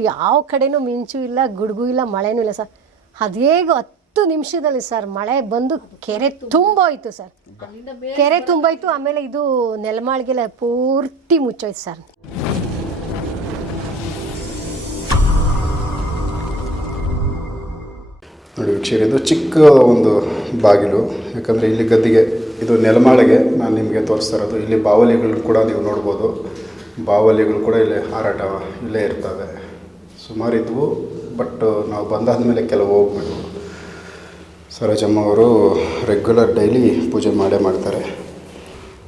ಚೂರು ಯಾವ ಕಡೆನೂ ಮಿಂಚು ಇಲ್ಲ ಗುಡುಗು ಇಲ್ಲ ಮಳೆನೂ ಇಲ್ಲ ಸರ್. ಅದೇಗ ಹತ್ತು ನಿಮಿಷದಲ್ಲಿ ಸರ್ ಮಳೆ ಬಂದು ಕೆರೆ ತುಂಬೋಯ್ತು ಸರ್. ಕೆರೆ ತುಂಬೋಯ್ತು ಆಮೇಲೆ ಇದು ನೆಲಮಾಳಿಗೆಲ್ಲ ಪೂರ್ತಿ ಮುಚ್ಚೋಯ್ತು ಸರ್. ನೋಡಿ ವೀಕ್ಷಕರೇ ಇದು ಚಿಕ್ಕ ಒಂದು ಬಾಗಿಲು. ಯಾಕಂದರೆ ಇಲ್ಲಿ ಗದ್ದಿಗೆ ಇದು ನೆಲಮಾಳಿಗೆ ನಾನು ನಿಮಗೆ ತೋರಿಸ್ತಾ ಇರೋದು. ಇಲ್ಲಿ ಬಾವಲಿಗಳು ಕೂಡ ನೀವು ನೋಡ್ಬೋದು. ಬಾವಲಿಗಳು ಕೂಡ ಇಲ್ಲಿ ಹಾರಾಟ ಇಲ್ಲೇ ಇರ್ತವೆ. ಸುಮಾರು ಇದ್ವು ಬಟ್ ನಾವು ಬಂದಾದ ಮೇಲೆ ಕೆಲವು ಹೋಗ್ಬೇಕು ಸರೋಜಮ್ಮ ಅವರು ರೆಗ್ಯುಲರ್ ಡೈಲಿ ಪೂಜೆ ಮಾಡೇ ಮಾಡ್ತಾರೆ.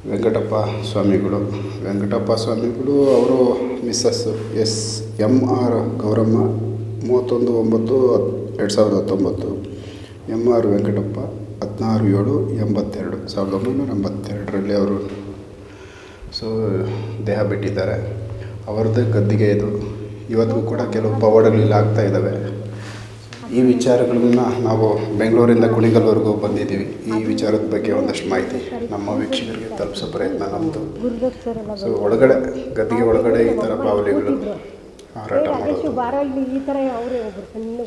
ವೆಂಕಟಪ್ಪ ಸ್ವಾಮಿಗಳು ವೆಂಕಟಪ್ಪ ಸ್ವಾಮಿಗಳು ಅವರು Mrs S M R Gowramma ಮೂವತ್ತೊಂದು, ಒಂಬತ್ತು ಎರಡು ಸಾವಿರದ ಹತ್ತೊಂಬತ್ತು ಎಂ ಆರ್ ವೆಂಕಟಪ್ಪ ಹದಿನಾರು, ಏಳು, ಎಂಬತ್ತೆರಡು, ಸಾವಿರದ ಒಂಬೈನೂರ ಎಂಬತ್ತೆರಡರಲ್ಲಿ ಅವರು ಸೊ ದೇಹ ಬಿಟ್ಟಿದ್ದಾರೆ. ಅವರದ್ದೇ ಗದ್ದಿಗೆ ಇದು. ಇವತ್ತಿಗೂ ಕೂಡ ಕೆಲವು ಪವಾಡಗಳು ಆಗ್ತಾ ಇದ್ದಾವೆ. ಈ ವಿಚಾರಗಳನ್ನ ನಾವು ಬೆಂಗಳೂರಿಂದ ಕುಣಿಗಲ್ವರೆಗೂ ಬಂದಿದ್ದೀವಿ. ಈ ವಿಚಾರದ ಬಗ್ಗೆ ಒಂದಷ್ಟು ಮಾಹಿತಿ ನಮ್ಮ ವೀಕ್ಷಕರಿಗೆ ತಲುಪಿಸೋ ಪ್ರಯತ್ನ ನಮ್ಮದು ಸೊ ಒಳಗಡೆ, ಗದ್ದಿಗೆ ಒಳಗಡೆ ಈ ಥರ ಬಾವಲಿಗಳು ಹಾರಾಟ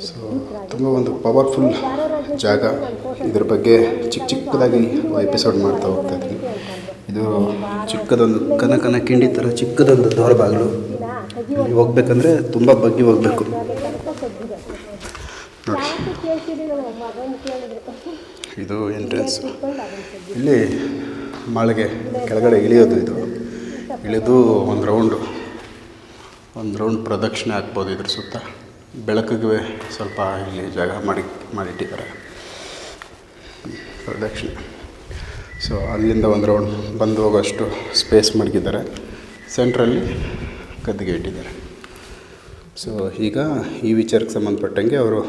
ಸೊ ತುಂಬ ಒಂದು ಪವರ್ಫುಲ್ ಜಾಗ. ಇದ್ರ ಬಗ್ಗೆ ಚಿಕ್ಕ ಚಿಕ್ಕದಾಗಿ ಎಪಿಸೋಡ್ ಮಾಡ್ತಾ ಹೋಗ್ತಾ ಇದ್ದೀವಿ ಇದು ಚಿಕ್ಕದೊಂದು ಕನ ಕನ ಕಿಂಡಿ ಥರ ಚಿಕ್ಕದೊಂದು ಬಾಗಿಲು ಇಲ್ಲಿ ಹೋಗ್ಬೇಕಂದ್ರೆ ತುಂಬ ಬಗ್ಗಿ ಹೋಗ್ಬೇಕು. ಇದು ಎಂಟ್ರೆನ್ಸ್ ಇಲ್ಲಿ ಮಾಳಿಗೆ ಕೆಳಗಡೆ ಇಳಿಯೋದು ಇದು. ಇಳಿದು ಒಂದು ರೌಂಡು ಒಂದು ರೌಂಡ್ ಪ್ರದಕ್ಷಿಣೆ ಹಾಕ್ಬೋದು ಇದ್ರ ಸುತ್ತ. ಬೆಳಕಿಗೆ ಸ್ವಲ್ಪ ಇಲ್ಲಿ ಜಾಗ ಮಾಡಿ, ಮಾಡಿಟ್ಟಿದ್ದಾರೆ. ಪ್ರದಕ್ಷಿಣೆ. ಸೊ ಅಲ್ಲಿಂದ ಒಂದು ರೌಂಡ್ ಬಂದು ಹೋಗೋಷ್ಟು ಸ್ಪೇಸ್ ಮಡಗಿದ್ದಾರೆ. ಸೆಂಟ್ರಲ್ಲಿ ಗದ್ದಿಗೆ ಇಟ್ಟಿದ್ದಾರೆ. ಸೊ ಈಗ ಈ ವಿಚಾರಕ್ಕೆ ಸಂಬಂಧಪಟ್ಟಂಗೆ ಅವರು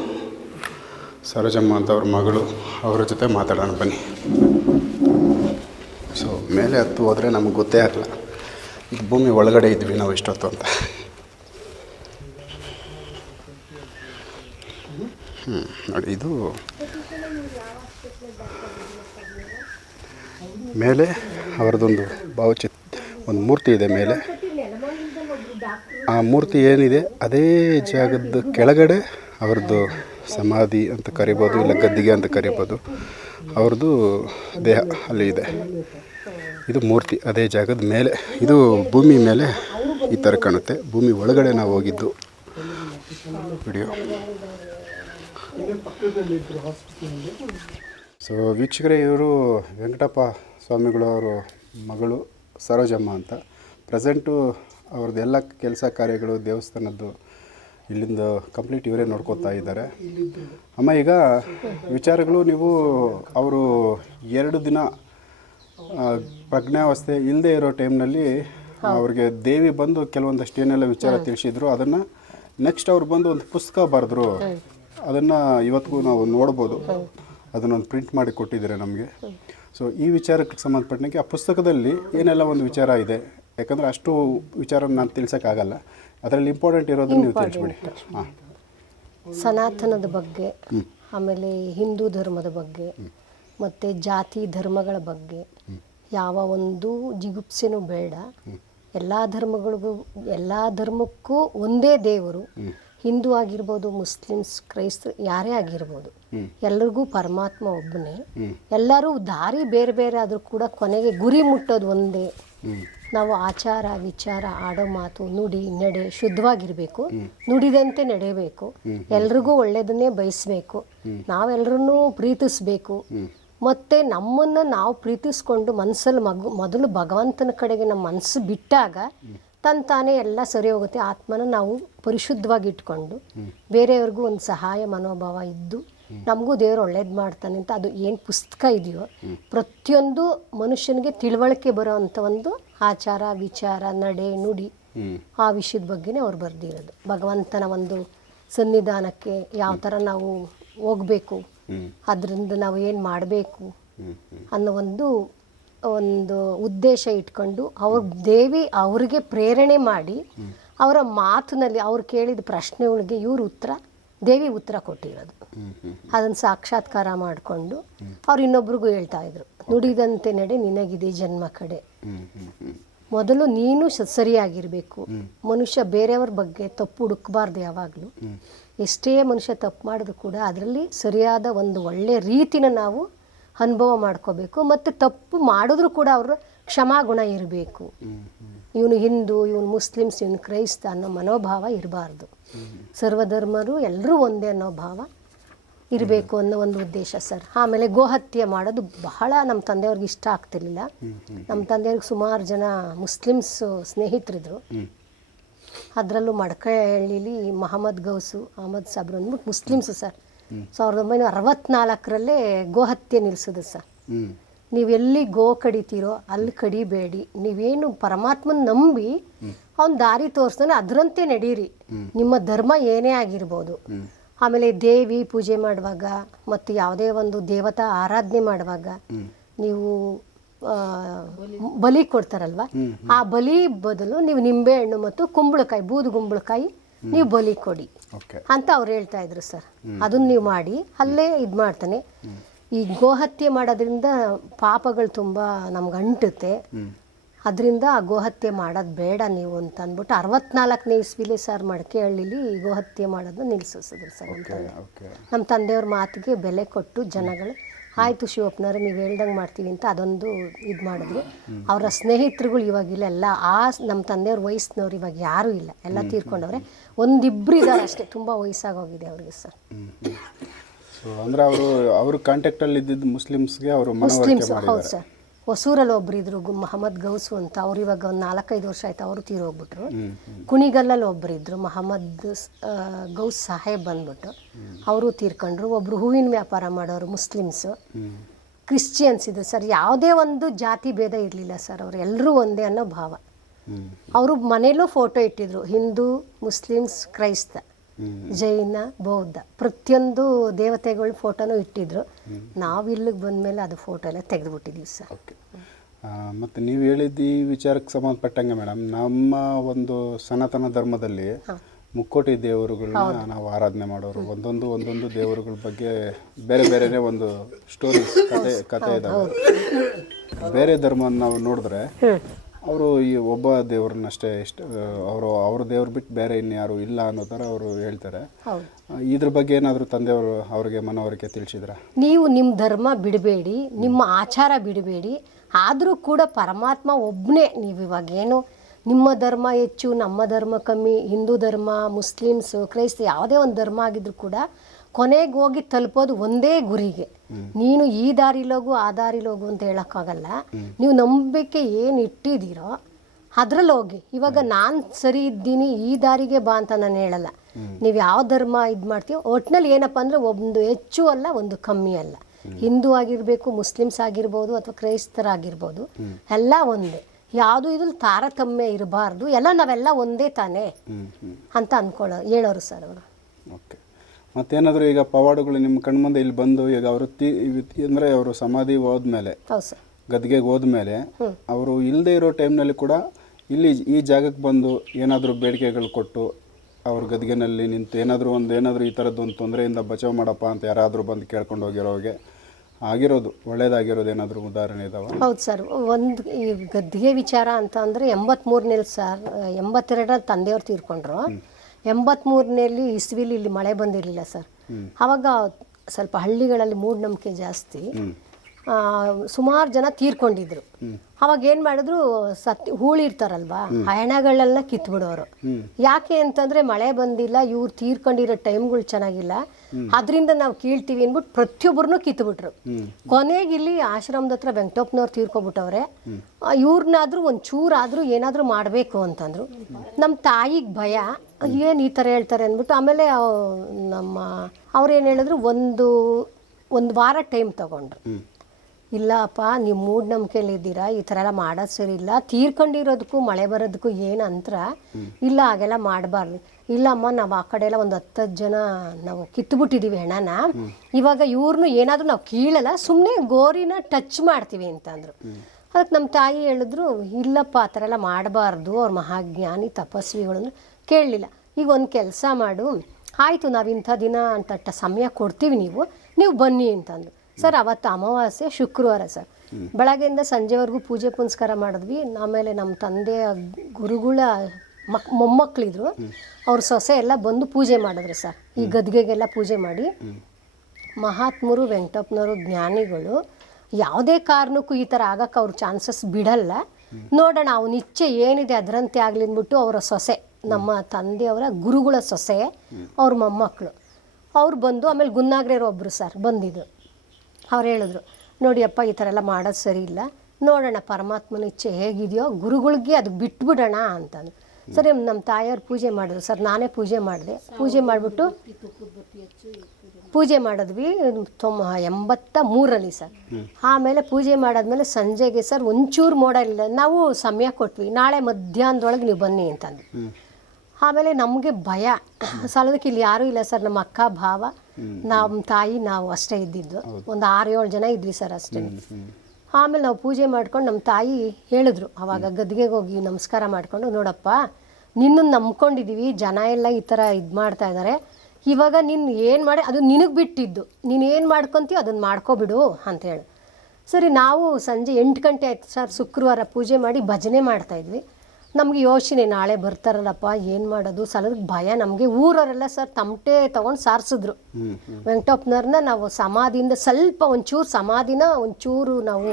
ಸರೋಜಮ್ಮ ಅಂತ ಅವ್ರ ಮಗಳು ಅವರ ಜೊತೆ ಮಾತಾಡೋಣ ಬನ್ನಿ. ಸೊ ಮೇಲೆ ಹತ್ತು ಹೋದರೆ ನಮಗೆ ಗೊತ್ತೇ ಆಗಲ್ಲ. ಈಗ ಭೂಮಿ ಒಳಗಡೆ ಇದ್ವಿ ನಾವು ಇಷ್ಟೊತ್ತು ಅಂತ. ಹ್ಞೂ ನೋಡಿ ಇದು ಮೇಲೆ ಅವರದೊಂದು ಭಾವಚಿತ್ ಒಂದು ಮೂರ್ತಿ ಇದೆ ಮೇಲೆ. ಆ ಮೂರ್ತಿ ಏನಿದೆ, ಅದೇ ಜಾಗದ ಕೆಳಗಡೆ ಅವ್ರದ್ದು ಸಮಾಧಿ ಅಂತ ಕರಿಬೋದು, ಇಲ್ಲ ಗದ್ದಿಗೆ ಅಂತ ಕರಿಬೋದು, ಅವ್ರದ್ದು ದೇಹ ಅಲ್ಲಿ ಇದೆ. ಇದು ಮೂರ್ತಿ, ಅದೇ ಜಾಗದ ಮೇಲೆ. ಇದು ಭೂಮಿ ಮೇಲೆ ಈ ಥರ ಕಾಣುತ್ತೆ. ಭೂಮಿ ಒಳಗಡೆ ನಾವು ಹೋಗಿದ್ದು. ವಿಡಿಯೋ. ಸೊ ವೀಕ್ಷಕರೇ, ಇವರು ವೆಂಕಟಪ್ಪ ಸ್ವಾಮಿಗಳು ಅವರು ಮಗಳು ಸರೋಜಮ್ಮ ಅಂತ. ಪ್ರೆಸೆಂಟು ಅವ್ರದ್ದು ಎಲ್ಲ ಕೆಲಸ ಕಾರ್ಯಗಳು ದೇವಸ್ಥಾನದ್ದು ಇಲ್ಲಿಂದ ಕಂಪ್ಲೀಟ್ ಇವರೇ ನೋಡ್ಕೋತಾ ಇದ್ದಾರೆ. ಅಮ್ಮ ಈಗ ವಿಚಾರಗಳು ನೀವು ಅವರು ಎರಡು ದಿನ ಪ್ರಜ್ಞಾವಸ್ಥೆ ಇಲ್ಲದೆ ಇರೋ ಟೈಮ್ನಲ್ಲಿ ಅವ್ರಿಗೆ ದೇವಿ ಬಂದು ಕೆಲವೊಂದಷ್ಟು ಏನೆಲ್ಲ ವಿಚಾರ ತಿಳಿಸಿದ್ರು ಅದನ್ನು ನೆಕ್ಸ್ಟ್ ಅವ್ರು ಬಂದು ಒಂದು ಪುಸ್ತಕ ಬರೆದ್ರು. ಅದನ್ನು ಇವತ್ತಿಗೂ ನಾವು ನೋಡ್ಬೋದು. ಅದನ್ನೊಂದು ಪ್ರಿಂಟ್ ಮಾಡಿ ಕೊಟ್ಟಿದ್ದಾರೆ ನಮಗೆ. ಸೊ ಈ ವಿಚಾರಕ್ಕೆ ಸಂಬಂಧಪಟ್ಟಂಗೆ ಆ ಪುಸ್ತಕದಲ್ಲಿ ಏನೆಲ್ಲ ಒಂದು ವಿಚಾರ ಇದೆ? ಯಾಕಂದರೆ ಅಷ್ಟು ವಿಚಾರ ನಾನು ತಿಳ್ಸೋಕ್ಕಾಗಲ್ಲ. ಅದರಲ್ಲಿ ಇಂಪಾರ್ಟೆಂಟ್ ಇರೋದನ್ನ ನೀವು ತಿಳಿಸ್ಬಿಡಿ. ಹಾಂ. ಸನಾತನದ ಬಗ್ಗೆ ಆಮೇಲೆ ಹಿಂದೂ ಧರ್ಮದ ಬಗ್ಗೆ ಮತ್ತು ಜಾತಿ ಧರ್ಮಗಳ ಬಗ್ಗೆ ಯಾವ ಒಂದು ಜಿಗುಪ್ಸೆನೂ ಬೇಡ. ಎಲ್ಲ ಧರ್ಮಗಳಿಗೂ ಎಲ್ಲ ಧರ್ಮಕ್ಕೂ ಒಂದೇ ದೇವರು. ಹಿಂದೂ ಆಗಿರ್ಬೋದು ಮುಸ್ಲಿಮ್ಸ್ ಕ್ರೈಸ್ತ ಯಾರೇ ಆಗಿರ್ಬೋದು. ಎಲ್ಲರಿಗೂ ಪರಮಾತ್ಮ ಒಬ್ಬನೇ. ಎಲ್ಲರೂ ದಾರಿ ಬೇರೆ ಬೇರೆ ಆದರೂ ಕೂಡ ಕೊನೆಗೆ ಗುರಿ ಮುಟ್ಟೋದು ಒಂದೇ. ನಾವು ಆಚಾರ, ವಿಚಾರ, ಆಡೋ ಮಾತು, ನುಡಿ, ನಡೆ ಶುದ್ಧವಾಗಿರಬೇಕು. ನುಡಿದಂತೆ ನಡೆಯಬೇಕು ಎಲ್ರಿಗೂ ಒಳ್ಳೇದನ್ನೇ ಬಯಸಬೇಕು. ನಾವೆಲ್ಲರನ್ನೂ ಪ್ರೀತಿಸ್ಬೇಕು. ಮತ್ತೆ ನಮ್ಮನ್ನ ನಾವು ಪ್ರೀತಿಸ್ಕೊಂಡು ಮನಸ್ಸಲ್ಲಿ ಮಗು, ಮೊದಲು ಭಗವಂತನ ಕಡೆಗೆ ನಮ್ಮ ಮನಸ್ಸು ಬಿಟ್ಟಾಗ ತನ್ ತಾನೇ ಎಲ್ಲ ಸರಿ ಹೋಗುತ್ತೆ. ಆತ್ಮನ ನಾವು ಪರಿಶುದ್ಧವಾಗಿ ಇಟ್ಕೊಂಡು ಬೇರೆಯವ್ರಿಗೂ ಒಂದು ಸಹಾಯ, ಮನೋಭಾವ ಇದ್ದು ನಮಗೂ ದೇವರು ಒಳ್ಳೇದು ಮಾಡ್ತಾನೆ ಅಂತ ಅದು ಏನು ಪುಸ್ತಕ ಇದೆಯೋ, ಪ್ರತಿಯೊಂದು ಮನುಷ್ಯನಿಗೆ ತಿಳುವಳಿಕೆ ಬರೋ ಒಂದು ಆಚಾರ, ವಿಚಾರ, ನಡೆ, ನುಡಿ ಆ ವಿಷಯದ ಬಗ್ಗೆನೇ ಅವ್ರು ಬರೆದಿರೋದು. ಭಗವಂತನ ಒಂದು ಸನ್ನಿಧಾನಕ್ಕೆ ಯಾವ ಥರ ನಾವು ಹೋಗಬೇಕು, ಅದರಿಂದ ನಾವು ಏನು ಮಾಡಬೇಕು ಅನ್ನೋ ಒಂದು ಒಂದು ಉದ್ದೇಶ ಇಟ್ಕೊಂಡು ಅವ್ರ ದೇವಿ ಅವ್ರಿಗೆ ಪ್ರೇರಣೆ ಮಾಡಿ ಅವರ ಮಾತಿನಲ್ಲಿ ಅವ್ರು ಕೇಳಿದ ಪ್ರಶ್ನೆಗಳಿಗೆ ಇವ್ರ ಉತ್ತರ ದೇವಿ ಉತ್ತರ ಕೊಟ್ಟಿರೋದು. ಅದನ್ನ ಸಾಕ್ಷಾತ್ಕಾರ ಮಾಡಿಕೊಂಡು ಅವ್ರು ಇನ್ನೊಬ್ರಿಗೂ ಹೇಳ್ತಾ ಇದ್ರು, ನುಡಿದಂತೆ ನಡೆ ನಿನಗಿದೆ ಜನ್ಮ ಕಡೆ. ಮೊದಲು ನೀನು ಸರಿಯಾಗಿರ್ಬೇಕು. ಮನುಷ್ಯ ಬೇರೆಯವ್ರ ಬಗ್ಗೆ ತಪ್ಪು ಹುಡುಕಬಾರ್ದು ಯಾವಾಗಲೂ. ಎಷ್ಟೇ ಮನುಷ್ಯ ತಪ್ಪು ಮಾಡಿದ್ರು ಕೂಡ ಅದರಲ್ಲಿ ಸರಿಯಾದ ಒಂದು ಒಳ್ಳೆ ರೀತಿನ ನಾವು ಅನುಭವ ಮಾಡ್ಕೋಬೇಕು. ಮತ್ತು ತಪ್ಪು ಮಾಡಿದ್ರು ಕೂಡ ಅವ್ರ ಕ್ಷಮಾಗುಣ ಇರಬೇಕು. ಇವನು ಹಿಂದೂ, ಇವನು ಮುಸ್ಲಿಮ್ಸ್, ಇವನು ಕ್ರೈಸ್ತ ಅನ್ನೋ ಮನೋಭಾವ ಇರಬಾರ್ದು. ಸರ್ವಧರ್ಮರು ಎಲ್ಲರೂ ಒಂದೇ ಅನ್ನೋ ಭಾವ ಇರಬೇಕು ಅನ್ನೋ ಒಂದು ಉದ್ದೇಶ, ಸರ್. ಆಮೇಲೆ ಗೋಹತ್ಯೆ ಮಾಡೋದು ಬಹಳ ನಮ್ಮ ತಂದೆಯವ್ರಿಗೆ ಇಷ್ಟ ಆಗ್ತಿರ್ಲಿಲ್ಲ. ನಮ್ಮ ತಂದೆಯವ್ರಿಗೆ ಸುಮಾರು ಜನ ಮುಸ್ಲಿಮ್ಸ್ ಸ್ನೇಹಿತರಿದ್ರು. ಅದರಲ್ಲೂ ಮಡಕಹಳ್ಳಿಲಿ ಮಹಮ್ಮದ್ ಗೌಸು, ಅಹಮದ್ ಸಾಬ್ರು ಅಂದ್ಬಿಟ್ಟು ಮುಸ್ಲಿಮ್ಸು, ಸರ್. ಸಾವಿರದ ಒಂಬೈನೂರ ಅರವತ್ನಾಲ್ಕರಲ್ಲೇ ಗೋಹತ್ಯೆ ನಿಲ್ಲಿಸೋದು ಸರ್. ನೀವೆಲ್ಲಿ ಗೋ ಕಡಿತೀರೋ, ಅಲ್ಲಿ ಕಡಿಬೇಡಿ. ನೀವೇನು ಪರಮಾತ್ಮನ ನಂಬಿ ಅವ್ನ ದಾರಿ ತೋರಿಸ್ತಾನೆ ಅದರಂತೆ ನಡೀರಿ. ನಿಮ್ಮ ಧರ್ಮ ಏನೇ ಆಗಿರ್ಬೋದು. ಆಮೇಲೆ ದೇವಿ ಪೂಜೆ ಮಾಡುವಾಗ ಮತ್ತು ಯಾವುದೇ ಒಂದು ದೇವತಾ ಆರಾಧನೆ ಮಾಡುವಾಗ ನೀವು ಬಲಿ ಕೊಡ್ತಾರಲ್ವಾ? ಆ ಬಲಿ ಬದಲು ನೀವು ನಿಂಬೆಹಣ್ಣು ಮತ್ತು ಕುಂಬಳಕಾಯಿ ಬೂದು ಕುಂಬಳಕಾಯಿ ನೀವು ಬಲಿ ಕೊಡಿ. ಅಂತ ಅವ್ರು ಹೇಳ್ತಾ ಇದ್ರು ಸರ್. ಅದನ್ನ ನೀವು ಮಾಡಿ ಅಲ್ಲೇ ಇದು ಮಾಡ್ತಾನೆ. ಈ ಗೋಹತ್ಯೆ ಮಾಡೋದ್ರಿಂದ ಪಾಪಗಳು ತುಂಬ ನಮ್ಗೆ ಅಂಟುತ್ತೆ. ಅದರಿಂದ ಗೋಹತ್ಯೆ ಮಾಡೋದು ಬೇಡ ನೀವು ಅಂತ ಅಂದ್ಬಿಟ್ಟು ಅರವತ್ನಾಲ್ಕನೇ ಇಸ್ವಿಲಿ ಸರ್ ಮಡಿಕೆಹಳ್ಳಿಲಿ ಹಳ್ಳಿಲಿ ಗೋಹತ್ಯೆ ಮಾಡೋದನ್ನ ನಿಲ್ಲಿಸಿದ್ರು ಸರ್ ನಮ್ಮ ತಂದೆ. ನಮ್ಮ ತಂದೆಯವ್ರ ಮಾತಿಗೆ ಬೆಲೆ ಕೊಟ್ಟು ಜನಗಳು ಆಯಿತು ಶಿವಪ್ಪನವ್ರೆ ನೀವು ಹೇಳ್ದಂಗೆ ಮಾಡ್ತೀವಿ ಅಂತ ಅದೊಂದು ಇದು ಮಾಡಿದ್ರು. ಅವರ ಸ್ನೇಹಿತರುಗಳು ಇವಾಗಿಲ್ಲ ಎಲ್ಲ ಆ ನಮ್ಮ ತಂದೆಯವ್ರ ವಯಸ್ಸಿನವ್ರು ಇವಾಗ ಯಾರೂ ಇಲ್ಲ ಎಲ್ಲ ತೀರ್ಕೊಂಡವ್ರೆ. ಒಂದಿಬ್ರು ಇದ್ದಾರೆ ಅಷ್ಟೇ ತುಂಬ ವಯಸ್ಸಾಗೋಗಿದೆ ಅವ್ರಿಗೆ ಸರ್. ಸೊ ಅಂದ್ರೆ ಅವರು ಅವರು ಕಾಂಟ್ಯಾಕ್ಟ್ ಅಲ್ಲಿ ಇದ್ದಿದ್ದು ಮುಸ್ಲಿಮ್ಸ್ಗೆ ಅವರು ಮುಸ್ಲಿಮ್ಸ್ ಹೌದು ಸರ್. ಹೊಸೂರಲ್ಲಿ ಗು ಮಹಮ್ಮದ್ ಗೌಸು ಅಂತ ಅವ್ರು ಇವಾಗ ಒಂದು ನಾಲ್ಕೈದು ವರ್ಷ ಆಯ್ತು ಅವರು ತೀರೋಗ್ಬಿಟ್ರು ಕುಣಿಗಲ್ಲಲ್ಲಿ ಒಬ್ರು ಇದ್ರು ಮಹಮ್ಮದ್ ಗೌಸ್ ಸಾಹೇಬ್ ಬಂದ್ಬಿಟ್ಟು ಅವರು ತೀರ್ಕೊಂಡ್ರು. ಒಬ್ರು ಹೂವಿನ ವ್ಯಾಪಾರ ಮಾಡೋರು ಮುಸ್ಲಿಮ್ಸು. ಕ್ರಿಶ್ಚಿಯನ್ಸ್ ಇದು ಸರ್ ಯಾವುದೇ ಒಂದು ಜಾತಿ ಭೇದ ಇರಲಿಲ್ಲ ಸರ್ ಅವ್ರು ಎಲ್ಲರೂ ಒಂದೇ ಅನ್ನೋ ಭಾವ. ಅವರು ಮನೇಲೂ ಫೋಟೋ ಇಟ್ಟಿದ್ರು ಹಿಂದೂ ಮುಸ್ಲಿಮ್ಸ್ ಕ್ರೈಸ್ತ. ಜೈನ ಬೌದ್ಧ ಪ್ರತಿಯೊಂದು ದೇವತೆಗಳ ಫೋಟೋನು ಇಟ್ಟಿದ್ರು. ನಾವು ಇಲ್ಲಿಗೆ ಬಂದಮೇಲೆ ಅದು ಫೋಟೋ ಎಲ್ಲ ತೆಗೆದುಬಿಟ್ಟಿದ್ದೀವಿ ಸರ್. ಓಕೆ. ಮತ್ತು ನೀವು ಹೇಳಿದ ಈ ವಿಚಾರಕ್ಕೆ ಸಂಬಂಧಪಟ್ಟಂಗೆ ಮೇಡಮ್ ನಮ್ಮ ಒಂದು ಸನಾತನ ಧರ್ಮದಲ್ಲಿ ಮುಕ್ಕೋಟಿ ದೇವರುಗಳನ್ನ ನಾವು ಆರಾಧನೆ ಮಾಡೋರು. ಒಂದೊಂದು ಒಂದೊಂದು ದೇವರುಗಳ ಬಗ್ಗೆ ಬೇರೆ ಬೇರೆನೇ ಒಂದು ಸ್ಟೋರಿ ಕತೆ ಕತೆ ಇದಾವೆ. ಬೇರೆ ಧರ್ಮ ನಾವು ನೋಡಿದ್ರೆ ಅವರು ಈ ಒಬ್ಬ ದೇವ್ರನ್ನಷ್ಟೇ ಇಷ್ಟ ಅವರು ಅವ್ರ ದೇವ್ರು ಬಿಟ್ಟು ಬೇರೆ ಇನ್ಯಾರು ಇಲ್ಲ ಅನ್ನೋ ಥರ ಅವರು ಹೇಳ್ತಾರೆ. ಇದ್ರ ಬಗ್ಗೆ ಏನಾದರೂ ತಂದೆಯವರು ಅವ್ರಿಗೆ ಮನವರಿಕೆ ತಿಳಿಸಿದ್ರ? ನೀವು ನಿಮ್ಮ ಧರ್ಮ ಬಿಡಬೇಡಿ ನಿಮ್ಮ ಆಚಾರ ಬಿಡಬೇಡಿ ಆದರೂ ಕೂಡ ಪರಮಾತ್ಮ ಒಬ್ಬನೇ ನೀವು ಇವಾಗ ಏನು ನಿಮ್ಮ ಧರ್ಮ ಹೆಚ್ಚು ನಮ್ಮ ಧರ್ಮ ಕಮ್ಮಿ ಹಿಂದೂ ಧರ್ಮ ಮುಸ್ಲಿಮ್ಸು ಕ್ರೈಸ್ತ ಯಾವುದೇ ಒಂದು ಧರ್ಮ ಆಗಿದ್ರು ಕೂಡ ಕೊನೆಗೆ ಹೋಗಿ ತಲುಪೋದು ಒಂದೇ ಗುರಿಗೆ. ನೀನು ಈ ದಾರಿಲೋಗು ಆ ದಾರಿಲೋಗು ಅಂತ ಹೇಳೋಕ್ಕಾಗಲ್ಲ. ನೀವು ನಂಬಿಕೆ ಏನು ಇಟ್ಟಿದ್ದೀರೋ ಅದ್ರಲ್ಲಿ ಹೋಗಿ. ಇವಾಗ ನಾನು ಸರಿ ಇದ್ದೀನಿ ಈ ದಾರಿಗೆ ಬಾ ಅಂತ ನಾನು ಹೇಳಲ್ಲ. ನೀವು ಯಾವ ಧರ್ಮ ಇದು ಮಾಡ್ತೀವೋ ಒಟ್ನಲ್ಲಿ ಏನಪ್ಪ ಅಂದ್ರೆ ಒಂದು ಹೆಚ್ಚು ಅಲ್ಲ ಒಂದು ಕಮ್ಮಿ ಅಲ್ಲ. ಹಿಂದೂ ಆಗಿರಬೇಕು ಮುಸ್ಲಿಮ್ಸ್ ಆಗಿರ್ಬೋದು ಅಥವಾ ಕ್ರೈಸ್ತರಾಗಿರ್ಬೋದು ಎಲ್ಲ ಒಂದೇ. ಯಾವುದು ಇದ್ರಲ್ಲಿ ತಾರತಮ್ಯ ಇರಬಾರ್ದು ಎಲ್ಲ ನಾವೆಲ್ಲ ಒಂದೇ ತಾನೇ ಅಂತ ಅನ್ಕೊಳ್ಳೋ ಹೇಳೋರು ಸರ್ ಅವರು. ಓಕೆ. ಮತ್ತೇನಾದರೂ ಈಗ ಪವಾಡಗಳು ನಿಮ್ಮ ಕಣ್ಮುಂದೆ ಇಲ್ಲಿ ಬಂದು ಈಗ ಅವರು ಅಂದ್ರೆ ಅವರು ಸಮಾಧಿ ಹೋದ್ಮೇಲೆ ಗದ್ಗೆಗೆ ಹೋದ್ಮೇಲೆ ಅವರು ಇಲ್ಲದೆ ಇರೋ ಟೈಮ್ನಲ್ಲಿ ಕೂಡ ಇಲ್ಲಿ ಈ ಜಾಗಕ್ಕೆ ಬಂದು ಏನಾದರೂ ಬೇಡಿಕೆಗಳು ಕೊಟ್ಟು ಅವ್ರ ಗದ್ಗೆನಲ್ಲಿ ನಿಂತು ಏನಾದರೂ ಒಂದು ಏನಾದರೂ ಈ ಥರದ್ದು ಒಂದು ತೊಂದರೆಯಿಂದ ಬಚಾವ್ ಮಾಡಪ್ಪ ಅಂತ ಯಾರಾದರೂ ಬಂದು ಕೇಳ್ಕೊಂಡು ಹೋಗಿರೋಗೆ ಆಗಿರೋದು ಒಳ್ಳೇದಾಗಿರೋದು ಏನಾದರೂ ಉದಾಹರಣೆ ಇದಾವ? ಹೌದು ಸರ್. ಒಂದು ಈ ಗದ್ದಿಗೆ ವಿಚಾರ ಅಂತ ಅಂದರೆ ಎಂಬತ್ಮೂರನೇಲಿ ಸರ್ ಎಂಬತ್ತೆರಡರಲ್ಲಿ ತಂದೆಯವ್ರು ತೀರ್ಕೊಂಡ್ರು. ಎಂಬತ್ಮೂರನೇಲಿ ಇಸ್ವಿಲಿ ಇಲ್ಲಿ ಮಳೆ ಬಂದಿರಲಿಲ್ಲ ಸರ್. ಆವಾಗ ಸ್ವಲ್ಪ ಹಳ್ಳಿಗಳಲ್ಲಿ ಮೂಢನಂಬಿಕೆ ಜಾಸ್ತಿ. ಸುಮಾರು ಜನ ತೀರ್ಕೊಂಡಿದ್ರು. ಅವಾಗ ಏನು ಮಾಡಿದ್ರು ಸತ್ ಹೂಳಿರ್ತಾರಲ್ವಾ ಆ ಹೆಣಗಳನ್ನೆಲ್ಲ ಕಿತ್ಬಿಡೋರು. ಯಾಕೆ ಅಂತಂದ್ರೆ ಮಳೆ ಬಂದಿಲ್ಲ ಇವ್ರು ತೀರ್ಕೊಂಡಿರೋ ಟೈಮ್ಗಳು ಚೆನ್ನಾಗಿಲ್ಲ. ಅದರಿಂದ ನಾವು ಕೀಳ್ತೀವಿ ಅಂದ್ಬಿಟ್ಟು ಪ್ರತಿಯೊಬ್ಬರನ್ನು ಕಿತ್ಬಿಟ್ರು. ಕೊನೆಗೆ ಇಲ್ಲಿ ಆಶ್ರಮದ ಹತ್ರ ವೆಂಕಟಪ್ಪನವ್ರು ತೀರ್ಕೊಬಿಟ್ಟವ್ರೆ ಇವ್ರನ್ನಾದ್ರೂ ಒಂದು ಚೂರಾದ್ರೂ ಏನಾದ್ರೂ ಮಾಡಬೇಕು ಅಂತಂದ್ರು. ನಮ್ಮ ತಾಯಿಗೆ ಭಯ ಏನು ಈ ಥರ ಹೇಳ್ತಾರೆ ಅಂದ್ಬಿಟ್ಟು ಆಮೇಲೆ ನಮ್ಮ ಅವ್ರೇನು ಹೇಳಿದ್ರು ಒಂದು ಒಂದು ವಾರ ಟೈಮ್ ತಗೊಂಡ್ರು. ಇಲ್ಲಪ್ಪ ನೀವು ಮೂಢನಂಬಿಕೆಯಲ್ಲಿ ಇದ್ದೀರಾ? ಈ ಥರ ಎಲ್ಲ ಮಾಡೋದು ಸರಿ ಇಲ್ಲ. ತೀರ್ಕೊಂಡಿರೋದಕ್ಕೂ ಮಳೆ ಬರೋದಕ್ಕೂ ಏನು ಅಂತರ? ಇಲ್ಲ, ಹಾಗೆಲ್ಲ ಮಾಡಬಾರ್ದು. ಇಲ್ಲಮ್ಮ, ನಾವು ಆ ಕಡೆ ಎಲ್ಲ ಒಂದು ಹತ್ತು ಜನ ನಾವು ಕಿತ್ತುಬಿಟ್ಟಿದ್ದೀವಿ ಹೆಣನ. ಇವಾಗ ಇವ್ರನ್ನೂ ಏನಾದರೂ ನಾವು ಕೀಳಲ್ಲ ಸುಮ್ಮನೆ ಗೋರಿನ ಟಚ್ ಮಾಡ್ತೀವಿ ಅಂತಂದರು. ಅದಕ್ಕೆ ನಮ್ಮ ತಾಯಿ ಹೇಳಿದ್ರು, ಇಲ್ಲಪ್ಪ, ಆ ಥರ ಎಲ್ಲ ಮಾಡಬಾರ್ದು, ಅವ್ರ ಮಹಾಜ್ಞಾನಿ ತಪಸ್ವಿಗಳು ಅಂದ್ರೆ ಕೇಳಲಿಲ್ಲ. ಈಗ ಒಂದು ಕೆಲಸ ಮಾಡು. ಆಯಿತು, ನಾವು ಇಂಥ ದಿನ ಅಂತ ಸಮಯ ಕೊಡ್ತೀವಿ ನೀವು. ನೀವು ಬನ್ನಿ ಅಂತಂದು ಸರ್, ಅವತ್ತು ಅಮಾವಾಸ್ಯೆ, ಶುಕ್ರವಾರ ಸರ್. ಬೆಳಗ್ಗೆಯಿಂದ ಸಂಜೆವರೆಗೂ ಪೂಜೆ ಪುನಸ್ಕಾರ ಮಾಡಿದ್ವಿ. ಆಮೇಲೆ ನಮ್ಮ ತಂದೆಯ ಗುರುಗಳ, ಮಕ್ ಮೊಮ್ಮಕ್ಕಳಿದ್ರು ಅವ್ರ ಸೊಸೆ ಎಲ್ಲ ಬಂದು ಪೂಜೆ ಮಾಡಿದ್ರು ಸರ್. ಈ ಗದ್ಗೆಗೆಲ್ಲ ಪೂಜೆ ಮಾಡಿ. ಮಹಾತ್ಮರು, ವೆಂಕಟಪ್ಪನವರು, ಜ್ಞಾನಿಗಳು, ಯಾವುದೇ ಕಾರಣಕ್ಕೂ ಈ ಥರ ಆಗಕ್ಕೆ ಅವ್ರ ಚಾನ್ಸಸ್ ಬಿಡಲ್ಲ. ನೋಡೋಣ, ಅವನ ಇಚ್ಛೆ ಏನಿದೆ ಅದರಂತೆ ಆಗಲಿ ಅಂದ್ಬಿಟ್ಟು ಅವರ ಸೊಸೆ, ನಮ್ಮ ತಂದೆಯವರ ಗುರುಗಳ ಸೊಸೆ, ಅವ್ರ ಮೊಮ್ಮಕ್ಕಳು ಅವ್ರು ಬಂದು ಆಮೇಲೆ ಗುನ್ನಾಗ್ರೇರು ಒಬ್ಬರು ಸರ್ ಬಂದಿದ್ದು. ಅವ್ರು ಹೇಳಿದ್ರು, ನೋಡಿ ಅಪ್ಪ, ಈ ಥರ ಎಲ್ಲ ಮಾಡೋದು ಸರಿ ಇಲ್ಲ. ನೋಡೋಣ, ಪರಮಾತ್ಮನ ಇಚ್ಛೆ ಹೇಗಿದೆಯೋ, ಗುರುಗಳಿಗೆ ಅದು ಬಿಟ್ಬಿಡೋಣ ಅಂತಂದು ಸರಿ, ನಮ್ಮ ತಾಯಿಯವ್ರು ಪೂಜೆ ಮಾಡಿದ್ರು. ಸರ್, ನಾನೇ ಪೂಜೆ ಮಾಡಿದೆ. ಪೂಜೆ ಮಾಡಿಬಿಟ್ಟು ಪೂಜೆ ಮಾಡಿದ್ವಿ, ತೊಂಬ, ಎಂಬತ್ತ ಮೂರಲ್ಲಿ ಸರ್. ಆಮೇಲೆ ಪೂಜೆ ಮಾಡಾದ್ಮೇಲೆ ಸಂಜೆಗೆ ಸರ್, ಒಂಚೂರು ಮೋಡ ಇಲ್ಲ ನಾವು ಸಮಯ ಕೊಟ್ವಿ. ನಾಳೆ ಮಧ್ಯಾಹ್ನದೊಳಗೆ ನೀವು ಬನ್ನಿ ಅಂತಂದು ಆಮೇಲೆ ನಮಗೆ ಭಯ. ಸಲದಕ್ಕೆ ಇಲ್ಲಿ ಯಾರೂ ಇಲ್ಲ ಸರ್, ನಮ್ಮ ಅಕ್ಕ, ಭಾವ. ನಮ್ಮ ತಾಯಿ ನಾವು ಅಷ್ಟೇ ಇದ್ದಿದ್ದು. ಒಂದು ಆರು ಏಳು ಜನ ಇದ್ವಿ ಸರ್ ಅಷ್ಟೇ. ಆಮೇಲೆ ನಾವು ಪೂಜೆ ಮಾಡ್ಕೊಂಡು ನಮ್ಮ ತಾಯಿ ಹೇಳಿದ್ರು ಅವಾಗ ಗದ್ಗೆಗೆ ಹೋಗಿ ನಮಸ್ಕಾರ ಮಾಡ್ಕೊಂಡು ನೋಡಪ್ಪ ನಿನ್ನ ನಂಬ್ಕೊಂಡಿದ್ದೀವಿ ಜನ ಎಲ್ಲ ಈ ಥರ ಇದು ಮಾಡ್ತಾ ಇದ್ದಾರೆ ಇವಾಗ ನೀನು ಏನು ಮಾಡಿ ಅದು ನಿನಗೆ ಬಿಟ್ಟಿದ್ದು. ನೀನು ಏನು ಮಾಡ್ಕೊತೀವಿ ಅದನ್ನು ಮಾಡ್ಕೊಬಿಡು ಅಂತ ಹೇಳಿ. ಸರಿ ನಾವು ಸಂಜೆ ಎಂಟು ಗಂಟೆ ಆಯ್ತು ಸರ್ ಶುಕ್ರವಾರ ಪೂಜೆ ಮಾಡಿ ಭಜನೆ ಮಾಡ್ತಾಯಿದ್ವಿ ನಮಗೆ ಯೋಚನೆ ನಾಳೆ ಬರ್ತಾರಲ್ಲಪ್ಪ ಏನು ಮಾಡೋದು? ಸಲದ ಭಯ. ನಮಗೆ ಊರವರೆಲ್ಲ ಸರ್ ತಮಟೆ ತಗೊಂಡು ಸಾರಿಸಿದ್ರು. ವೆಂಕಟಪ್ಪನವ್ರನ್ನ ನಾವು ಸಮಾಧಿಯಿಂದ ಸ್ವಲ್ಪ ಒಂಚೂರು ಸಮಾಧಿನ ಒಂಚೂರು ನಾವು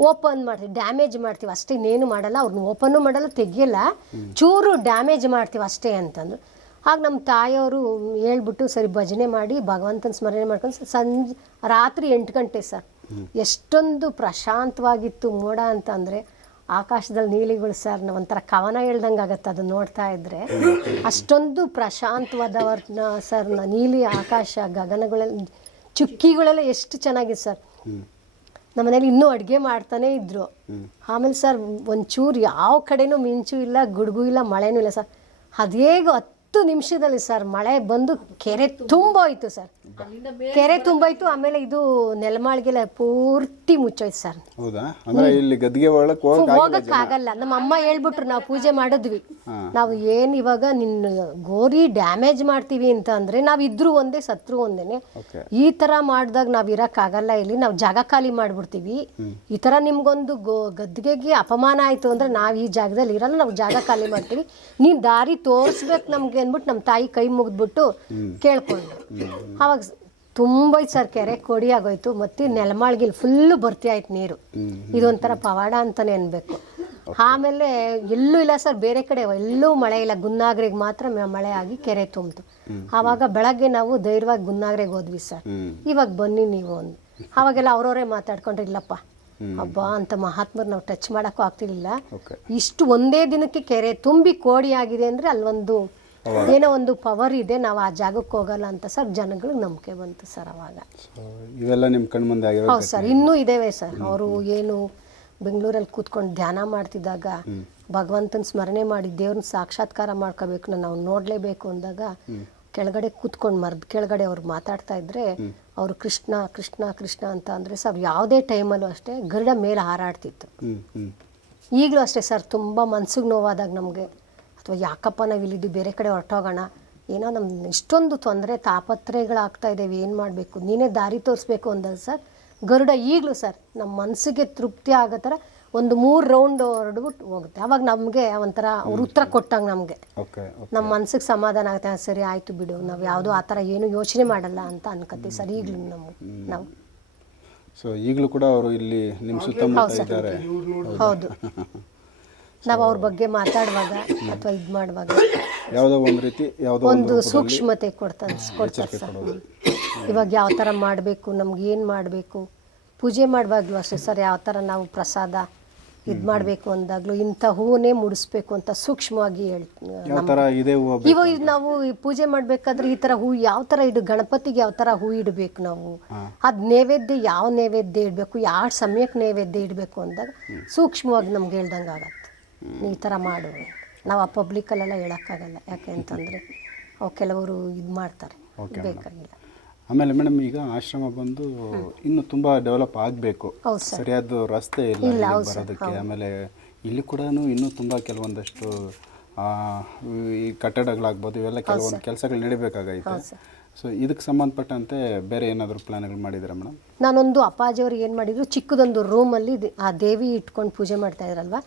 ಓಪನ್ ಮಾಡ್ತೀವಿ. ಡ್ಯಾಮೇಜ್ ಮಾಡ್ತೀವಿ. ಅಷ್ಟೇ ಇನ್ನೇನು ಮಾಡಲ್ಲ. ಅವ್ರನ್ನ ಓಪನ್ ಮಾಡಲ್ಲ ತೆಗಿಯಲ್ಲ. ಚೂರು ಡ್ಯಾಮೇಜ್ ಮಾಡ್ತೀವಿ ಅಷ್ಟೇ ಅಂತಂದ್ರು. ಆಗ ನಮ್ಮ ತಾಯಿಯವರು ಹೇಳ್ಬಿಟ್ಟು ಸರಿ ಭಜನೆ ಮಾಡಿ ಭಗವಂತನ ಸ್ಮರಣೆ ಮಾಡ್ಕೊಂಡು ಸಂಜೆ ರಾತ್ರಿ ಎಂಟು ಗಂಟೆ ಸರ್. ಎಷ್ಟೊಂದು ಪ್ರಶಾಂತವಾಗಿತ್ತು ಮೋಡ ಅಂತ ಅಂದರೆ ಆಕಾಶದಲ್ಲಿ ನೀಲಿಗಳು ಸರ್ ಒಂಥರ ಕವನ ಹೇಳ್ದಂಗೆ ಆಗತ್ತೆ ಅದನ್ನ ನೋಡ್ತಾ ಇದ್ರೆ. ಅಷ್ಟೊಂದು ಪ್ರಶಾಂತವಾದವ್ರನ್ನ ಸರ್, ನ- ನೀಲಿ ಆಕಾಶ ಗಗನಗಳಲ್ಲಿ, ಚುಕ್ಕಿಗಳೆಲ್ಲ ಎಷ್ಟು ಚೆನ್ನಾಗಿದೆ ಸರ್. ನಮ್ಮ ಮನೇಲಿ ಇನ್ನೂ ಅಡುಗೆ ಮಾಡ್ತಾನೆ ಇದ್ರು. ಆಮೇಲೆ ಸರ್, ಒಂಚೂರು ಯಾವ ಕಡೆನೂ ಮಿಂಚು ಇಲ್ಲ, ಗುಡುಗು ಇಲ್ಲ, ಮಳೆನೂ ಇಲ್ಲ ಸರ್. ಅದೇಗೋ ಹತ್ತು ನಿಮಿಷದಲ್ಲಿ ಸರ್, ಮಳೆ ಬಂದು ಕೆರೆ ತುಂಬೋಯ್ತು ಸರ್. ಕೆರೆ ತುಂಬೋಯ್ತು ಆಮೇಲೆ ಇದು ನೆಲಮಾಳಿಗೆಲ್ಲ ಪೂರ್ತಿ ಮುಚ್ಚೋಯ್ತು ಸರ್. ಹೌದಾ? ಅಂದ್ರೆ ಇಲ್ಲಿ ಗದ್ದಿಗೆ ಒಳಗೆ ಹೋಗಕ್ ಆಗಲ್ಲ. ನಮ್ಮ ಅಮ್ಮ ಹೇಳ್ಬಿಟ್ರು ನಾವು ಪೂಜೆ ಮಾಡಿದ್ವಿ. ನಾವು ಏನ್ ಇವಾಗ ನಿನ್ನ ಗೋರಿ ಡ್ಯಾಮೇಜ್ ಮಾಡ್ತೀವಿ ಅಂತ ಅಂದ್ರೆ ನಾವ್ ಇದ್ರು ಒಂದೇ ಸತ್ರು ಒಂದೇನೆ. ಓಕೆ. ಈ ತರ ಮಾಡ್ದಾಗ ನಾವ್ ಇರಕ್ ಆಗಲ್ಲ ಇಲ್ಲಿ. ನಾವು ಜಾಗ ಖಾಲಿ ಮಾಡ್ಬಿಡ್ತೀವಿ. ಈ ತರ ನಿಮ್ಗೊಂದು ಗೋ ಗದ್ದಿಗೆಗೆ ಅಪಮಾನ ಆಯ್ತು ಅಂದ್ರೆ ನಾವ್ ಈ ಜಾಗದಲ್ಲಿ ಇರಲ್ಲ ನಾವು ಜಾಗ ಖಾಲಿ ಮಾಡ್ತೀವಿ. ನೀನ್ ದಾರಿ ತೋರಿಸ್ಬೇಕು ನಮ್ಗೆ ಅಂದ್ಬಿಟ್ಟು ನಮ್ ತಾಯಿ ಕೈ ಮುಗಿದ್ಬಿಟ್ಟು ಕೇಳ್ಕೊಂಡು. ಅವಾಗ ತುಂಬ ಸರ್ ಕೆರೆ ಕೊಡಿ ಆಗೋಯ್ತು ಮತ್ತೆ ನೆಲಮಾಳ್ಗಿಲ್ ಫುಲ್ಲು ಭರ್ತಿ ಆಯ್ತು ನೀರು. ಇದೊಂಥರ ಪವಾಡ ಅಂತಾನೆ ಅನ್ಬೇಕು. ಆಮೇಲೆ ಎಲ್ಲೂ ಇಲ್ಲ ಸರ್ ಬೇರೆ ಕಡೆ ಎಲ್ಲೂ ಮಳೆ ಇಲ್ಲ. ಗುನ್ನಾಗ್ರಿಗೆ ಮಾತ್ರ ಮಳೆ ಆಗಿ ಕೆರೆ ತುಂಬಿತು. ಆವಾಗ ಬೆಳಗ್ಗೆ ನಾವು ಧೈರ್ಯವಾಗಿ ಗುನ್ನಾಗ್ರಿಗೆ ಹೋದ್ವಿ ಸರ್. ಇವಾಗ ಬನ್ನಿ ನೀವು ಒಂದು ಅವಾಗೆಲ್ಲ ಅವ್ರವರೇ ಮಾತಾಡ್ಕೊಂಡ್ರೆ ಇಲ್ಲಪ್ಪ ಹಬ್ಬ ಅಂತ ಮಹಾತ್ಮರ್ ನಾವು ಟಚ್ ಮಾಡೋಕ್ಕೂ ಆಗ್ತಿರ್ಲಿಲ್ಲ. ಇಷ್ಟು ಒಂದೇ ದಿನಕ್ಕೆ ಕೆರೆ ತುಂಬಿ ಕೋಡಿ ಆಗಿದೆ ಅಂದ್ರೆ ಅಲ್ಲೊಂದು ಏನೋ ಒಂದು ಪವರ್ ಇದೆ ನಾವು ಆ ಜಾಗಕ್ಕೆ ಹೋಗಲ್ಲ ಅಂತ ಸರ್ ಜನಗಳಿಗೆ ನಂಬಿಕೆ ಬಂತು ಸರ್ ಅವಾಗ. ಇವೆಲ್ಲ ನಿಮ್ಮ ಕಣ್ಮುಂದೆ ಆಗಿರೋ ಹೌದು ಸರ್ ಇನ್ನೂ ಇದ್ದೇವೆ ಸರ್ ಅವರು ಏನು ಬೆಂಗಳೂರಲ್ಲಿ ಕೂತ್ಕೊಂಡು ಧ್ಯಾನ ಮಾಡ್ತಿದ್ದಾಗ ಭಗವಂತನ ಸ್ಮರಣೆ ಮಾಡಿ ದೇವ್ರನ್ನ ಸಾಕ್ಷಾತ್ಕಾರ ಮಾಡ್ಕೋಬೇಕು ನಾವು ನೋಡಲೇಬೇಕು ಅಂದಾಗ ಕೆಳಗಡೆ ಕೂತ್ಕೊಂಡು ಮರದ ಕೆಳಗಡೆ ಅವ್ರು ಮಾತಾಡ್ತಾ ಇದ್ರೆ ಅವರು ಕೃಷ್ಣ ಕೃಷ್ಣ ಕೃಷ್ಣ ಅಂತ ಅಂದರೆ ಸರ್ ಯಾವುದೇ ಟೈಮಲ್ಲೂ ಅಷ್ಟೇ ಗರುಡ ಮೇಲೆ ಹಾರಾಡ್ತಿತ್ತು. ಈಗಲೂ ಅಷ್ಟೇ ಸರ್ ತುಂಬ ಮನ್ಸಿಗೆ ನೋವಾದಾಗ ನಮಗೆ. ಅಥವಾ ಯಾಕಪ್ಪ ನಾವು ಇಲ್ಲಿದ್ದು ಬೇರೆ ಕಡೆ ಹೊರಟೋಗೋಣ? ಏನೋ ನಮ್ಮ ಇಷ್ಟೊಂದು ತೊಂದರೆ ತಾಪತ್ರಯಗಳಾಗ್ತಾ ಇದ್ದಾವೆ ಏನು ಮಾಡಬೇಕು? ನೀನೇ ದಾರಿ ತೋರಿಸ್ಬೇಕು ಅಂದಾಗ ಸರ್. ಗರುಡ ಈಗಲೂ ಸರ್ ನಮ್ಮ ಮನಸ್ಸಿಗೆ ತೃಪ್ತಿ ಆಗೋ ಥರ ಒಂದು ಮೂರು ರೌಂಡ್ ಹೊರಡ್ಬಿಟ್ಟು ಹೋಗುತ್ತೆ. ಅವಾಗ ನಮಗೆ ಒಂಥರ ಅವ್ರ ಉತ್ತರ ಕೊಟ್ಟಂಗೆ ನಮಗೆ. ನಮ್ಮ ಮನಸ್ಸಿಗೆ ಸಮಾಧಾನ ಆಗುತ್ತೆ. ಸರಿ ಆಯಿತು ಬಿಡು. ನಾವು ಯಾವುದೋ ಆ ಥರ ಏನು ಯೋಚನೆ ಮಾಡಲ್ಲ ಅಂತ ಅನ್ಕೋತೀವಿ ಸರ್ ಈಗಲೂ ನಮ್ಮ ನಾವು. ಸೊ ಈಗಲೂ ಕೂಡ ಅವರು ಇಲ್ಲಿ ನಿಮ್ಮ ಸುತ್ತಮುತ್ತ ಇದ್ದಾರೆ. ಹೌದು. ನಾವು ಅವ್ರ ಬಗ್ಗೆ ಮಾತಾಡುವಾಗ ಅಥವಾ ಇದು ಮಾಡುವಾಗ ಯಾವುದೋ ಒಂದು ರೀತಿ ಯಾವುದೋ ಒಂದು ಸೂಕ್ಷ್ಮತೆ ಕೊಡ್ತಾರೆ ಕೊಡ್ತಾರೆ ಸರ್. ಇವಾಗ ಯಾವ ಥರ ಮಾಡಬೇಕು ನಮ್ಗೆ ಏನು ಮಾಡಬೇಕು ಪೂಜೆ ಮಾಡುವಾಗಲೂ ಅಷ್ಟೇ ಸರ್ ಯಾವ ಥರ ನಾವು ಪ್ರಸಾದ ಇದು ಮಾಡಬೇಕು ಅಂದಾಗಲೂ ಇಂಥ ಹೂವನ್ನೇ ಮುಡಿಸ್ಬೇಕು ಅಂತ ಸೂಕ್ಷ್ಮವಾಗಿ ಹೇಳ್ತೀವಿ? ಇವಾಗ ನಾವು ಪೂಜೆ ಮಾಡಬೇಕಾದ್ರೆ ಈ ಥರ ಹೂ ಯಾವ ಥರ ಇಡು ಗಣಪತಿಗೆ ಯಾವ ಥರ ಹೂ ಇಡಬೇಕು ನಾವು? ಅದು ನೈವೇದ್ಯ ಯಾವ ನೈವೇದ್ಯ ಇಡಬೇಕು ಯಾವ ಸಮಯಕ್ಕೆ ನೈವೇದ್ಯ ಇಡಬೇಕು ಅಂದಾಗ ಸೂಕ್ಷ್ಮವಾಗಿ ನಮ್ಗೆ ಹೇಳ್ದಂಗೆ ಆಗತ್ತೆ. ಈ ಥರ ಮಾಡು ನಾವು ಆ ಪಬ್ಲಿಕ್ಕಲ್ಲೆಲ್ಲ ಹೇಳೋಕ್ಕಾಗಲ್ಲ. ಯಾಕೆ ಅಂತಂದರೆ ಅವು ಕೆಲವರು ಇದು ಮಾಡ್ತಾರೆ. ಬೇಕಾಗಿಲ್ಲ. ಆಮೇಲೆ ಮೇಡಮ್ ಈಗ ಆಶ್ರಮ ಬಂದು ಇನ್ನು ತುಂಬಾ ಡೆವಲಪ್ ಆಗಬೇಕು. ಸರಿಯಾದ ರಸ್ತೆ ಇಲ್ಲ ಬರೋದಕ್ಕೆ. ಆಮೇಲೆ ಇಲ್ಲಿ ಕೂಡ ಇನ್ನೂ ತುಂಬ ಕೆಲವೊಂದಷ್ಟು ಈ ಕಟ್ಟಡಗಳಾಗ್ಬೋದು ಇವೆಲ್ಲ ಕೆಲವೊಂದು ಕೆಲಸಗಳು ನಡಿಬೇಕಾಗೈತೆ. ಸೊ ಇದಕ್ಕೆ ಸಂಬಂಧಪಟ್ಟಂತೆ ಬೇರೆ ಏನಾದರೂ ಪ್ಲಾನ್ಗಳು ಮಾಡಿದ್ದೀರಾ ಮೇಡಮ್? ನಾನೊಂದು ಅಪ್ಪಾಜಿಯವ್ರು ಏನು ಮಾಡಿದ್ರು ಚಿಕ್ಕದೊಂದು ರೂಮಲ್ಲಿ ಆ ದೇವಿ ಇಟ್ಕೊಂಡು ಪೂಜೆ ಮಾಡ್ತಾ ಇದ್ರಲ್ವ?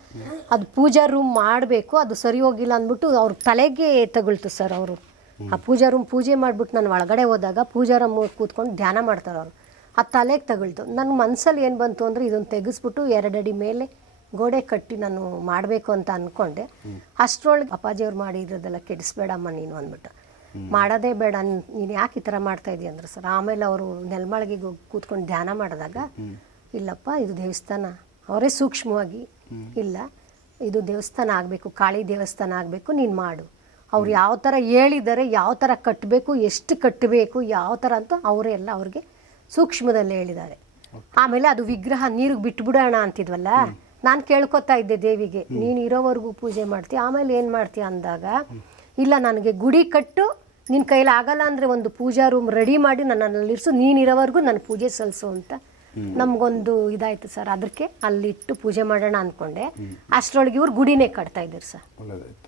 ಅದು ಪೂಜಾ ರೂಮ್ ಮಾಡಬೇಕು ಅದು ಸರಿ ಹೋಗಿಲ್ಲ ಅಂದ್ಬಿಟ್ಟು ಅವ್ರ ತಲೆಗೆ ತಗೊಳ್ತು ಸರ್ ಅವರು. ಆ ಪೂಜಾ ರೂಮ್ ಪೂಜೆ ಮಾಡಿಬಿಟ್ಟು ನಾನು ಒಳಗಡೆ ಹೋದಾಗ ಪೂಜಾ ರೂಮ್ ಕೂತ್ಕೊಂಡು ಧ್ಯಾನ ಮಾಡ್ತಾರೆ ಅವರು. ಆ ತಲೆಗೆ ತಗೊಳ್ತು. ನನ್ನ ಮನಸ್ಸಲ್ಲಿ ಏನು ಬಂತು ಅಂದರೆ ಇದನ್ನು ತೆಗೆಸ್ಬಿಟ್ಟು ಎರಡಡಿ ಮೇಲೆ ಗೋಡೆ ಕಟ್ಟಿ ನಾನು ಮಾಡಬೇಕು ಅಂತ ಅಂದ್ಕೊಂಡೆ ಅಷ್ಟರೊಳಗೆ ಅಪ್ಪಾಜಿಯವ್ರು ಮಾಡಿರೋದೆಲ್ಲ ಕೆಡಿಸ್ಬೇಡಮ್ಮ ನೀನು ಅಂದ್ಬಿಟ್ಟು. ಮಾಡೋದೇ ಬೇಡ ನೀನು ಯಾಕೆ ಈ ಥರ ಮಾಡ್ತಾ ಇದೀಯ ಅಂದ್ರೆ ಸರ್. ಆಮೇಲೆ ಅವರು ನೆಲ್ಮಾಳಿಗೆ ಕೂತ್ಕೊಂಡು ಧ್ಯಾನ ಮಾಡಿದಾಗ ಇಲ್ಲಪ್ಪ ಇದು ದೇವಸ್ಥಾನ. ಅವರೇ ಸೂಕ್ಷ್ಮವಾಗಿ ಇಲ್ಲ ಇದು ದೇವಸ್ಥಾನ ಆಗಬೇಕು ಕಾಳಿ ದೇವಸ್ಥಾನ ಆಗಬೇಕು ನೀನು ಮಾಡು. ಅವ್ರು ಯಾವ ಥರ ಹೇಳಿದ್ದಾರೆ ಯಾವ ಥರ ಕಟ್ಟಬೇಕು ಎಷ್ಟು ಕಟ್ಟಬೇಕು ಯಾವ ಥರ ಅಂತ ಅವರೇ ಎಲ್ಲ ಅವ್ರಿಗೆ ಸೂಕ್ಷ್ಮದಲ್ಲಿ ಹೇಳಿದ್ದಾರೆ. ಆಮೇಲೆ ಅದು ವಿಗ್ರಹ ನೀರಿಗೆ ಬಿಟ್ಬಿಡೋಣ ಅಂತಿದ್ವಲ್ಲ ನಾನು ಕೇಳ್ಕೊತಾ ಇದ್ದೆ ದೇವಿಗೆ ನೀನು ಇರೋವರೆಗೂ ಪೂಜೆ ಮಾಡ್ತೀಯ ಆಮೇಲೆ ಏನು ಮಾಡ್ತೀಯ ಅಂದಾಗ ಇಲ್ಲ ನನಗೆ ಗುಡಿ ಕಟ್ಟು ನಿನ್ನ ಕೈಲಿ ಆಗಲ್ಲ ಅಂದರೆ ಒಂದು ಪೂಜಾ ರೂಮ್ ರೆಡಿ ಮಾಡಿ ನನ್ನಲ್ಲಿರಿಸು ನೀನಿರೋವರೆಗೂ ನೀನು ಇರೋವರೆಗೂ ನಾನು ಪೂಜೆ ಸಲ್ಲಿಸು ಅಂತ. ನಮಗೊಂದು ಇದಾಯ್ತು ಸರ್. ಅದಕ್ಕೆ ಅಲ್ಲಿಟ್ಟು ಪೂಜೆ ಮಾಡೋಣ ಅಂದ್ಕೊಂಡೆ ಅಷ್ಟರೊಳಗೆ ಇವ್ರು ಗುಡಿನೇ ಕಟ್ತಾ ಇದ್ದೀರಿ ಸರ್. ಒಳ್ಳೇದಾಯ್ತು.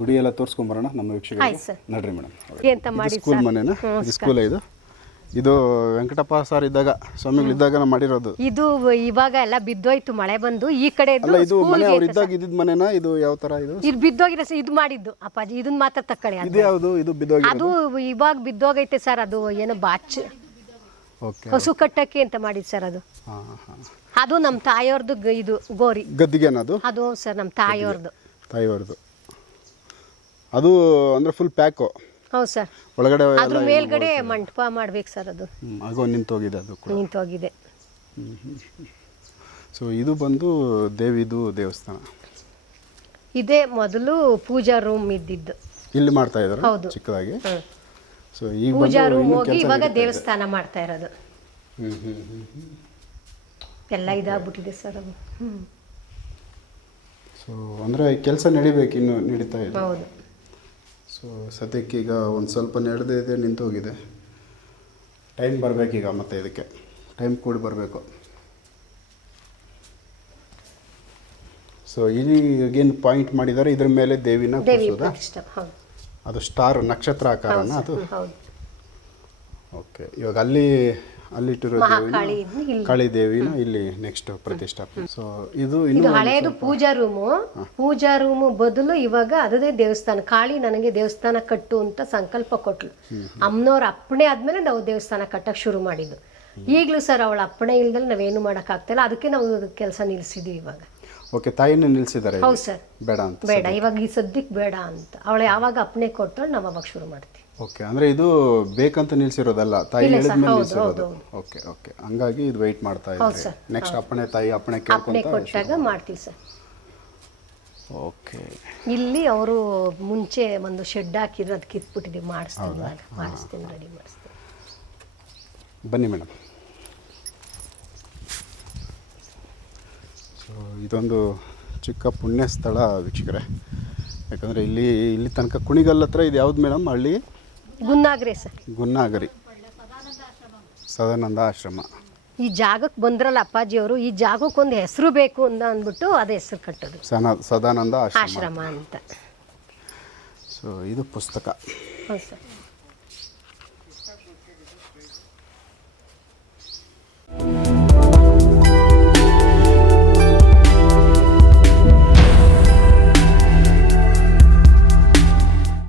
ಗುಡಿ ಎಲ್ಲ ತೋರಿಸ್ಕೊಂಬರೋಣ ನಮ್ಮ ಆಯ್ತು ವೀಕ್ಷಕರಿಗೆ ಸರ್. ನಡ್ರಿ ಮೇಡಮ್. ಎಂತ ಮಾಡಿ ಸ್ಕೂಲ್ ಮನೆನಾ? ಸ್ಕೂಲೇ ಇದು ಇದು ವೆಂಕಟಪ್ಪ ಸರ್ ಇದ್ದಾಗ ಸ್ವಾಮಿಗಳಿದ್ದಾಗ ನಾವು ಮಾಡಿರೋದು. ಇದು ಇವಾಗ ಎಲ್ಲ ಬಿದ್ದೋಯ್ತು ಮಳೆ ಬಂದು. ಈ ಕಡೆ ಅಲ್ಲ ಇದು ಮನೆ ಅವ್ರು ಇದ್ದಾಗ ಮನೆನಾ? ಇದು ಯಾವ ತರ ಇದು? ಇದು ಬಿದ್ದೋಗಿದೆ ಸರ್ ಇದು ಮಾಡಿದ್ದು. ಅಪ್ಪಾಜಿ ಇದನ್ನ ಮಾತ್ರ ತಕ್ಕಳಿ ಇದು ಯಾವುದು? ಇದು ಬಿದ್ದೋಗಿ ಅದು ಇವಾಗ ಬಿದ್ದೋಗೈತೆ ಸರ್ ಅದು ಏನೋ ಬಾಚ್ ಓಕೆ ಹಸು ಕಟ್ಟಕ್ಕೆ ಅಂತ ಮಾಡಿದ್ ಸರ್ ಅದು. ಹಾಂ ಹಾಂ. ಅದು ನಮ್ಮ ತಾಯಿಯವ್ರದ್ದು ಗ- ಇದು ಗೋರಿ. ಗದ್ದಿಗೆನಾ ಅದು? ಅದು ಸರ್ ನಮ್ಮ ತಾಯಿಯವ್ರದ್ದು ತಾಯಿಯವ್ರದ್ದು ಅದು ಅಂದ್ರೆ ಫುಲ್ ಪ್ಯಾಕು ಹೌದು ಸರ್. ಒಳಗಡೆ ಅದ್ರ ಮೇಲ್ಗಡೆ ಮಂಟಪ ಮಾಡ್ಬೇಕು ಸರ್ ಅದು. ಆಗೋ ನಿಂತೋಗಿದೆ ಅದು ಕೂಡ. ನಿಂತೋಗಿದೆ. ಸೊ ಇದು ಬಂದು ದೇವಿದು ದೇವಸ್ಥಾನ. ಇದೇ ಮೊದಲು ಪೂಜಾ ರೂಮ್ ಇದ್ದಿದ್ದು. ಇಲ್ಲಿ ಮಾಡ್ತಾ ಇದ್ದಾರೆ ಹೌದು. ಚಿಕ್ಕದಾಗಿ. ಸೊ ಈಗ ಪೂಜಾ ರೂಮ್ ಹೋಗಿ ಕೆಲಸ ಇವಾಗ ದೇವಸ್ಥಾನ ಮಾಡ್ತಾ ಇರೋದು. ಎಲ್ಲ ಇದಾಗ್ಬಿಟ್ಟಿದೆ ಸರ್ ಅದು. ಸೊ ಅಂದರೆ ಕೆಲಸ ನಡಿಬೇಕು ಇನ್ನು ನಡೀತಾ ಇದೆ. ಹೌದು. ಸೊ ಸದ್ಯಕ್ಕೆ ಈಗ ಒಂದು ಸ್ವಲ್ಪ ನಡೆದಿದೆ ನಿಂತೋಗಿದೆ ಟೈಮ್ ಬರಬೇಕೀಗ ಮತ್ತೆ ಇದಕ್ಕೆ. ಟೈಮ್ ಕೂಡಿ ಬರಬೇಕು. ಸೊ ಇಲ್ಲಿ ಏನು ಪಾಯಿಂಟ್ ಮಾಡಿದ್ದಾರೆ ಇದ್ರ ಮೇಲೆ ದೇವಿನ ದೇವಿ ಕೂರ್ಸೋದಾ? ಅದು ಸ್ಟಾರ್ ನಕ್ಷತ್ರ ಆಕಾರನ ಅದು? ಓಕೆ ಇವಾಗ ಅಲ್ಲಿ ಅಲ್ಲಿಟ್ಟಿರೋ ದೇವಿನ ಇಲ್ಲಿ. ಕಾಳಿ ದೇವಿನ ಇಲ್ಲಿ ನೆಕ್ಸ್ಟ್ ಪ್ರತಿಷ್ಠಾಪನೆ. ಸೊ ಇದು ಇದು ಹಳೆಯದು ಪೂಜಾ ರೂಮು. ಪೂಜಾ ರೂಮು ಬದಲು ಇವಾಗ ಅದೇ ದೇವಸ್ಥಾನ. ಕಾಳಿ ನನಗೆ ದೇವಸ್ಥಾನ ಕಟ್ಟು ಅಂತ ಸಂಕಲ್ಪ ಕೊಟ್ಲು. ಅಮ್ಮನವ್ರ ಅಪ್ಪಣೆ ಆದ್ಮೇಲೆ ನಾವು ದೇವಸ್ಥಾನ ಕಟ್ಟಕ್ ಶುರು ಮಾಡಿದ್ದು. ಈಗಲೂ ಸರ್ ಅವಳ ಅಪ್ಪಣೆ ಇಲ್ದಲ್ಲಿ ನಾವೇನು ಮಾಡೋಕ್ಕಾಗ್ತಿಲ್ಲ ಅದಕ್ಕೆ ನಾವು ಕೆಲಸ ನಿಲ್ಸಿದ್ವಿ ಇವಾಗ. ಓಕೆ ತಾಯಿನ ನಿಲ್ಸಿದ್ದಾರೆ ಹೌದು ಸರ್. ಬೇಡ ಅಂತ ಬೇಡ. ಇವಾಗ ಈ ಸದ್ಯಕ್ಕೆ ಬೇಡ ಅಂತ. ಅವಳು ಯಾವಾಗ ಅಪ್ಪಣೆ ಕೊಟ್ಟರೆ ನಾವು ಅವಾಗ ಶುರು ಮಾಡ್ತೀವಿ. ಓಕೆ ಅಂದ್ರೆ ಇದು ಬೇಕಂತ ನಿಲ್ಸಿರೋದಲ್ಲ ತಾಯಿ ಹೇಳಿದ ಮೇಲೆ ಹೇಳಿದ್ಮೇಲೆ ನಿಲ್ಸಿರೋದು. ಓಕೆ ಓಕೆ ಹಂಗಾಗಿ ಇದು ವೆಯ್ಟ್ ಮಾಡ್ತಾ ಹೌದು ಸರ್, ನೆಕ್ಸ್ಟ್ ಅಪ್ಪಣೆ ತಾಯಿ ಅಪ್ಪಣೆ ಅಪ್ಪಣೆ ಕೊಟ್ಟಾಗ ಮಾಡ್ತೀವಿ. ಸರ್. ಓಕೆ ಇಲ್ಲಿ ಅವರು ಮುಂಚೆ ಒಂದು ಶೆಡ್ ಹಾಕಿದ್ರು ಅದು ಕಿತ್ಬಿಟ್ಟಿದ್ದೀವಿ ಮಾಡಿಸ್ತೀನಿ ಮಾಡಿಸ್ತೀನಿ ರೆಡಿ ಮಾಡಿಸ್ತೀನಿ. ಬನ್ನಿ ಮೇಡಮ್. ಸೊ ಇದೊಂದು ಚಿಕ್ಕ ಪುಣ್ಯ ಸ್ಥಳ ವೀಕ್ಷಕರೇ. ಯಾಕಂದರೆ ಇಲ್ಲಿ ಇಲ್ಲಿ ತನಕ ಕುಣಿಗಲ್ ಹತ್ರ ಇದು ಯಾವ್ದು ಮೇಡಮ್ ಹಳ್ಳಿ? ಗುನ್ನಾಗ್ರೆ ಸರ್. ಗುನ್ನಾಗರಿ. ಸದಾನಂದ ಆಶ್ರಮ ಈ ಜಾಗಕ್ಕೆ ಬಂದ್ರಲ್ಲ ಅಪ್ಪಾಜಿಯವರು ಈ ಜಾಗಕ್ಕೆ ಒಂದು ಹೆಸರು ಬೇಕು ಅಂತ ಅಂದ್ಬಿಟ್ಟು ಅದೇ ಹೆಸರು ಕಟ್ಟೋದು. ಸನ ಸದಾನಂದ ಆಶ್ರಮ ಆಶ್ರಮ ಅಂತ. ಸೊ ಇದು ಪುಸ್ತಕ. ಹೌದು ಸರ್.